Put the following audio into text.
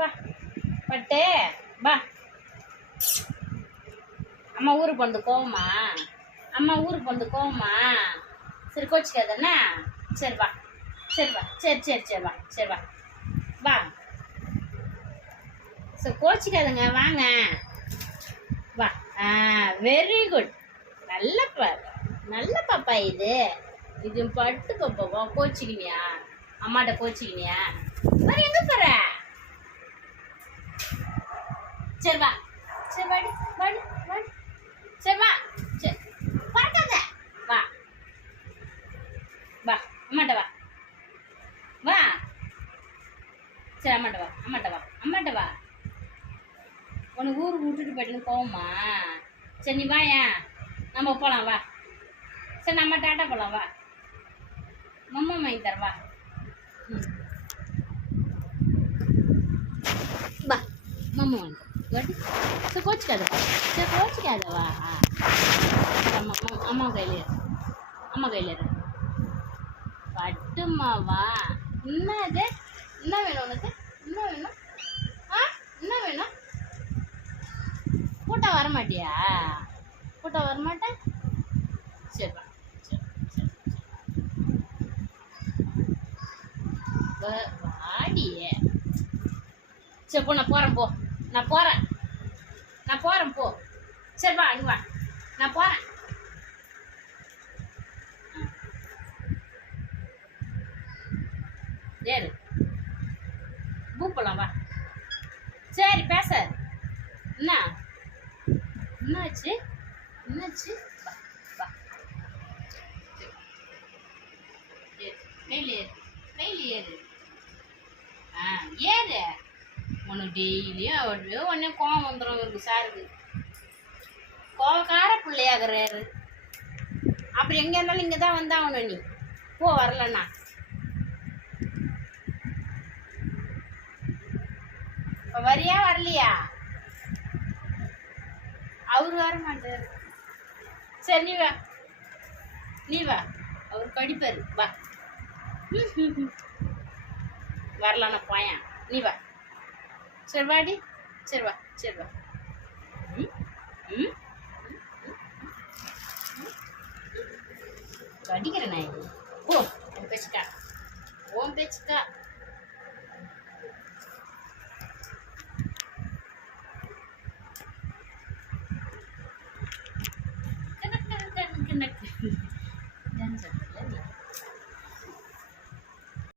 வா பட்டு வா. அம்மா ஊருக்கு வந்து கோவமா? அம்மா ஊருக்கு வந்து கோவமா? சரி கோச்சிக்காதானே? சரி வா, சரி வா, சரி சரி சரி வா, சரி வா வா. சரி கோச்சிக்காதுங்க, வாங்க வா. Very good. நல்ல பாப்பா இது. இது பட்டு பாப்பாவா? கோச்சிக்கினியா? அம்மாட்ட கோச்சிக்கினியா? வேற எங்க போற? சரி வா, சரி வாடி வாடி வாடி. சரி வா, சரி பறக்காத. வா வா, அம்மாட்ட வா வா. சரி அம்மாட்ட வா, அம்மாட்ட வா, அம்மாட்ட வா. உனக்கு ஊருக்கு விட்டுட்டு போயிட்டுன்னு போவோமா? சரி நீ வா, ஏன் நம்ம போகலாம் வா. சரி நம்ம டாட்டா போகலாம் வா. மம்மா வாங்கி தர வா. வா மம்மா வாங்கி தர. சரி கோச்சிக்காத, சரி கோச்சிக்காத வா. அம்மா அம்மா கையில் இரு, அம்மா கையில் இரு. பட்டுமா வா. என்னது? என்ன வேணும் உனக்கு? என்ன வேணும்? என்ன வேணும்? கூட்டம் வரமாட்டியா? கூட்டம் வரமாட்டேன். சரி வா, சரி சரி வாடியே. சரி போ, நான் போகிறேன் போ. நான் போகிறேன் போ. சரி வா, நீ வா, நான் போகிறேன். ஏறு பூப்பலாம் வா. சரி பேச. என்ன என்னாச்சு? என்னாச்சு? வா வா. கையில் ஏறு, கையில் ஏறு. ஏறு. உனக்கு டெய்லியும் ஒன்னே கோவம் வந்துடும் இவருக்கு சாருக்கு. கோவக்கார பிள்ளையாகிறாரு. அப்புறம் எங்கே இருந்தாலும் இங்கே தான் வந்தாகணும். நீ போ, வரலண்ணா. இப்போ வரியா வரலையா? அவரு வர மாட்டார். சரி நீ வா, நீ வா. அவர் படிப்பாரு வா. வரலண்ணா போயன், நீ வா. சரி வாடி, சரி வா, சரி வா. அடிக்கிறேன் நான். ஓ பேச்சுக்கா, ஓம் பேச்சுக்கா.